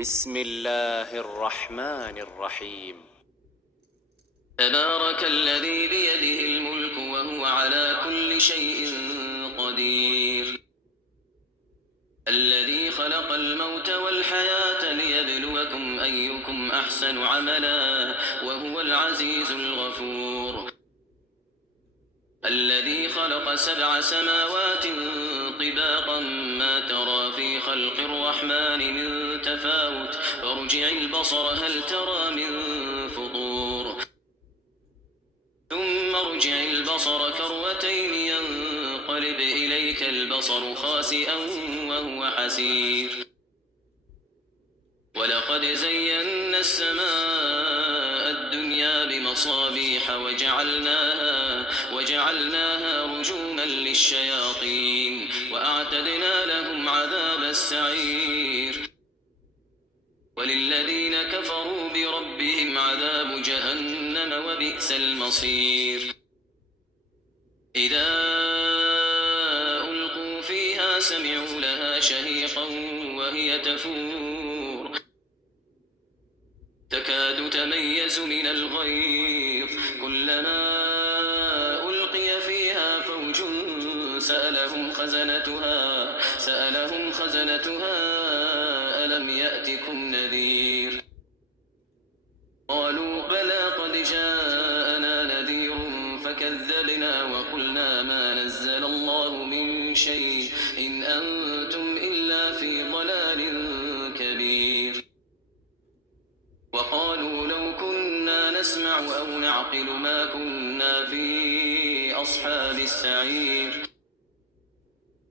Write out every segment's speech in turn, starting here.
بسم الله الرحمن الرحيم. تبارك الذي بيده الملك وهو على كل شيء قدير. الذي خلق الموت والحياة ليبلوكم أيكم أحسن عملا وهو العزيز الغفور. الذي خلق 7 سماوات طباقا ما ترى في خلق الرحمن من تفاوت فارجع البصر هل ترى من فطور ثم ارجع البصر كرتين ينقلب إليك البصر خاسئا وهو حسير. ولقد زينا السماء الدنيا بمصابيح وجعلناها رجوما للشياطين وأعتدنا لهم عذاب السعير. وللذين كفروا بربهم عذاب جهنم وبئس المصير. إذا ألقوا فيها سمعوا لها شهيقا وهي تفور تكاد تميز من الغيظ كلما ألقي فيها فوج سألهم خزنتها ألم يأتكم نذير قالوا بلى قد جاءنا نذير فكذبنا وقلنا ما نزل الله من شيء إن أنتم إلا في ضلال كبير. وقالوا لو كنا نسمع أو نعقل ما كنا في أصحاب السعير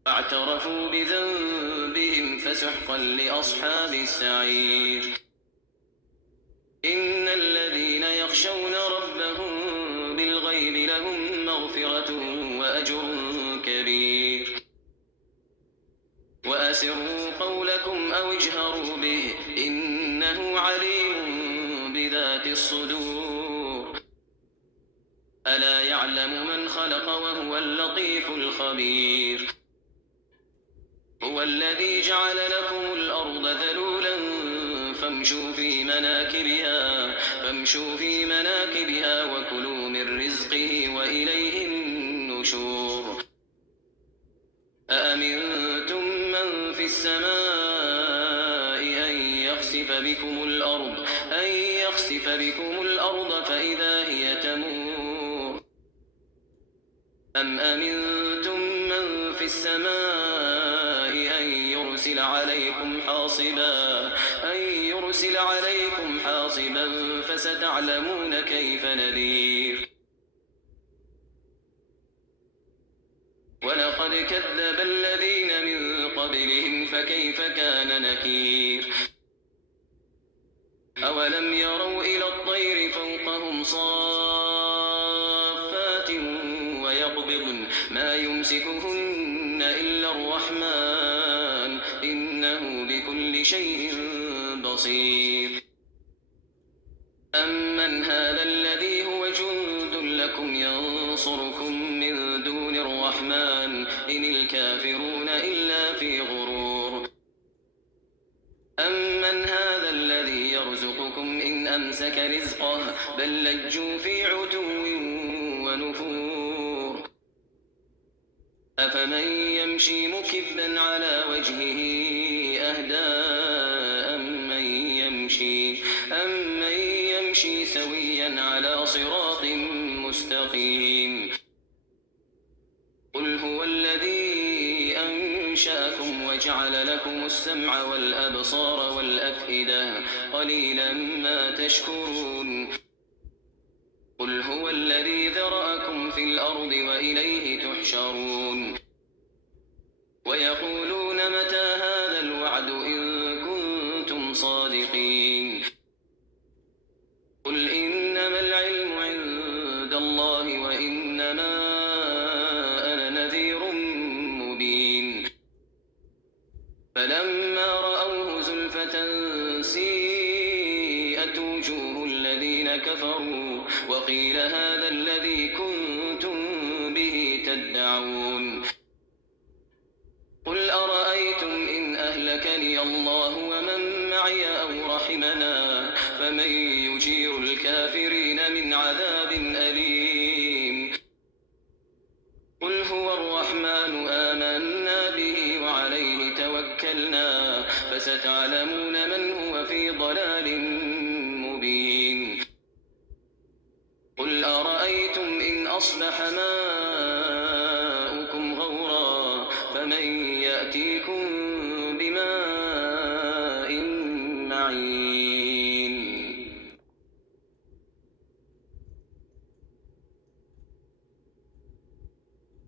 فاعترفوا بذنبهم فسحقا لأصحاب السعير. إن الذين يخشون ربهم بالغيب لهم مغفرة وأجر كبير. وأسروا قولكم أو اجهروا به إنه عليم بذات الصدور. ألا يعلم من خلق وهو اللطيف الخبير. هو الذي جعل لكم الأرض ذلولا فامشوا في مناكبها وكلوا من رزقه وإليه النشور. أأمنتم من في السماء أن يخسف بكم الأرض فإذا هي تمور أم أمنتم من في السماء أن يرسل عليكم حاصبا فستعلمون كيف نذير. ولقد كذب الذين من قبلهم فكيف كان نكير. أولم يروا إلى الطير فوقهم صافات ويقبضن ما يمسكهن إلا الرحمن إنه بكل شيء بصير. أمن هذا الذي هو جند لكم ينصركم من دون الرحمن إن الكافرون إلا في غرور. أمن هذا الذي يرزقكم إن أمسك رزقه بل لجوا في عتو ونفور. أفمن يمشي مكبا على وجهه أهدى أمن يمشي سويا على صراط مستقيم. قل هو الذي أنشأكم وجعل لكم السمع والأبصار والأفئدة قليلا ما تشكرون. قل هو الذي ذرأكم في الأرض وإليه تحشرون. ويقولون متى هذا الوعد إن كنتم صادقين. قل إنما العلم عند الله وإنما أنا نذير مبين. فلما رأوه زلفة سيئت وجوه الذين كفروا وقيل هذا الذي كنتم به تدعون. قل أرأيتم إن أهلكني الله ومن معي معي أو رحمنا فمن يجير الكافرين من عذاب أليم قل هو الرحمن آمنا به وعليه توكلنا فستعلمون من هو في ضلال مبين قل أرأيتم إن أصبح ماؤكم غورا فمن يأتيكم